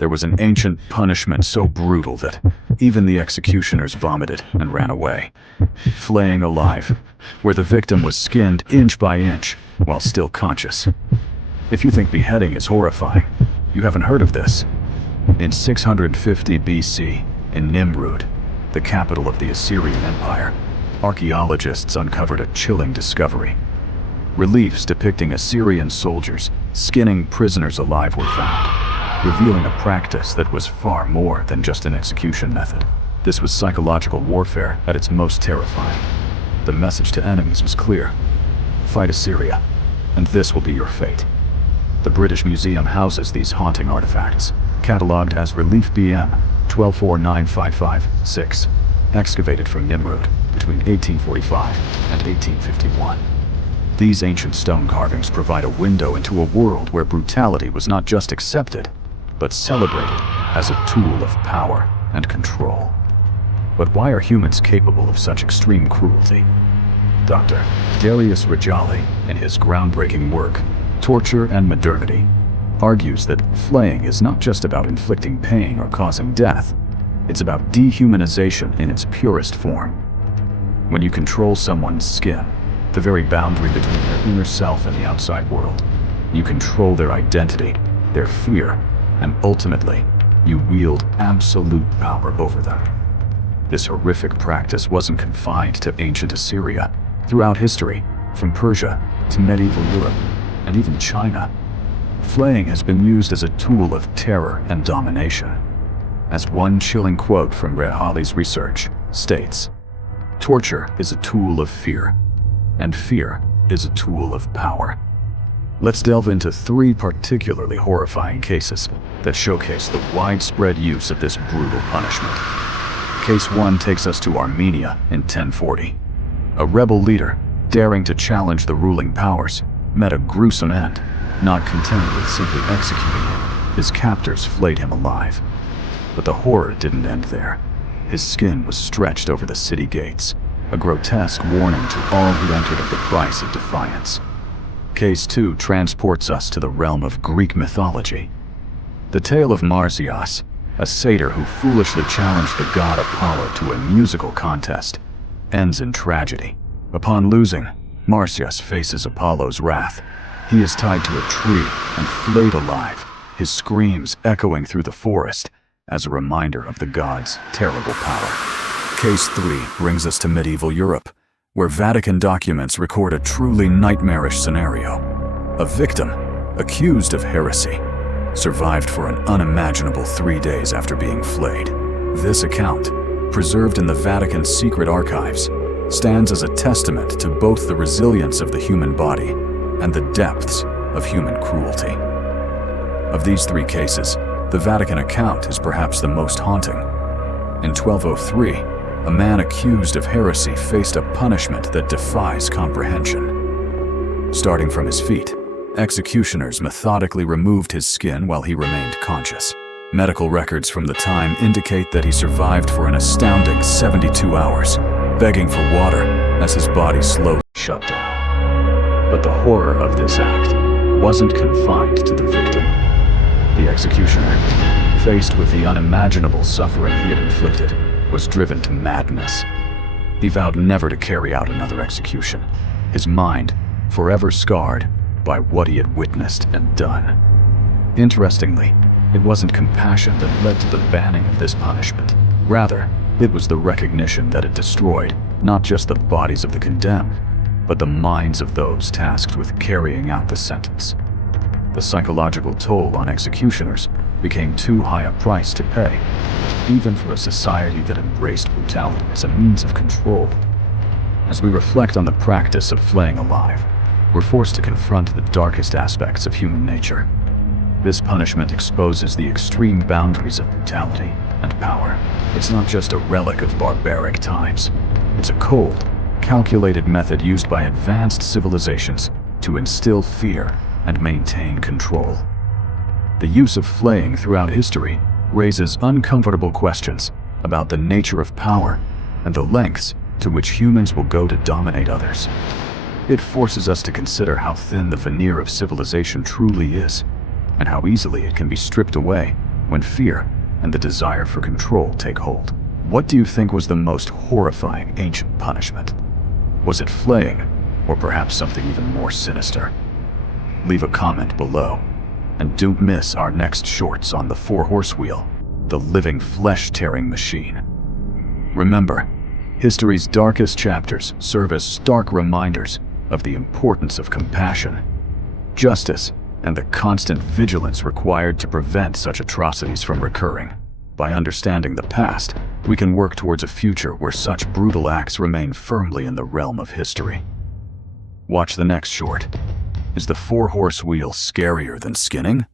There was an ancient punishment so brutal that even the executioners vomited and ran away. Flaying alive, where the victim was skinned inch by inch while still conscious. If you think beheading is horrifying, you haven't heard of this. In 650 BC, in Nimrud, the capital of the Assyrian Empire, archaeologists uncovered a chilling discovery. Reliefs depicting Assyrian soldiers skinning prisoners alive were found, revealing a practice that was far more than just an execution method. This was psychological warfare at its most terrifying. The message to enemies was clear: fight Assyria, and this will be your fate. The British Museum houses these haunting artifacts, catalogued as Relief BM 1249556, excavated from Nimrud between 1845 and 1851. These ancient stone carvings provide a window into a world where brutality was not just accepted, but celebrated as a tool of power and control. But why are humans capable of such extreme cruelty? Dr. Darius Rejali, in his groundbreaking work, Torture and Modernity, argues that flaying is not just about inflicting pain or causing death. It's about dehumanization in its purest form. When you control someone's skin, the very boundary between their inner self and the outside world, you control their identity, their fear, and ultimately, you wield absolute power over them. This horrific practice wasn't confined to ancient Assyria. Throughout history, from Persia to medieval Europe, and even China, flaying has been used as a tool of terror and domination. As one chilling quote from Rejali's research states, "Torture is a tool of fear, and fear is a tool of power." Let's delve into three particularly horrifying cases that showcase the widespread use of this brutal punishment. Case 1 takes us to Armenia in 1040. A rebel leader, daring to challenge the ruling powers, met a gruesome end. Not content with simply executing him, his captors flayed him alive. But the horror didn't end there. His skin was stretched over the city gates, a grotesque warning to all who entered at the price of defiance. Case 2 transports us to the realm of Greek mythology. The tale of Marsyas, a satyr who foolishly challenged the god Apollo to a musical contest, ends in tragedy. Upon losing, Marsyas faces Apollo's wrath. He is tied to a tree and flayed alive, his screams echoing through the forest as a reminder of the god's terrible power. Case 3 brings us to medieval Europe, where Vatican documents record a truly nightmarish scenario. A victim, accused of heresy, survived for an unimaginable 3 days after being flayed. This account, preserved in the Vatican's secret archives, stands as a testament to both the resilience of the human body and the depths of human cruelty. Of these 3 cases, the Vatican account is perhaps the most haunting. In 1203, a man accused of heresy faced a punishment that defies comprehension. Starting from his feet, executioners methodically removed his skin while he remained conscious. Medical records from the time indicate that he survived for an astounding 72 hours, begging for water as his body slowly shut down. But the horror of this act wasn't confined to the victim. The executioner, faced with the unimaginable suffering he had inflicted, was driven to madness. He vowed never to carry out another execution, his mind forever scarred by what he had witnessed and done. Interestingly, it wasn't compassion that led to the banning of this punishment. Rather, it was the recognition that it destroyed not just the bodies of the condemned, but the minds of those tasked with carrying out the sentence. The psychological toll on executioners became too high a price to pay, even for a society that embraced brutality as a means of control. As we reflect on the practice of flaying alive, we're forced to confront the darkest aspects of human nature. This punishment exposes the extreme boundaries of brutality and power. It's not just a relic of barbaric times. It's a cold, calculated method used by advanced civilizations to instill fear and maintain control. The use of flaying throughout history raises uncomfortable questions about the nature of power and the lengths to which humans will go to dominate others. It forces us to consider how thin the veneer of civilization truly is, and how easily it can be stripped away when fear and the desire for control take hold. What do you think was the most horrifying ancient punishment? Was it flaying, or perhaps something even more sinister? Leave a comment below, and don't miss our next shorts on the four-horse wheel, the living flesh-tearing machine. Remember, history's darkest chapters serve as stark reminders of the importance of compassion, justice, and the constant vigilance required to prevent such atrocities from recurring. By understanding the past, we can work towards a future where such brutal acts remain firmly in the realm of history. Watch the next short. Is the four-horse wheel scarier than skinning?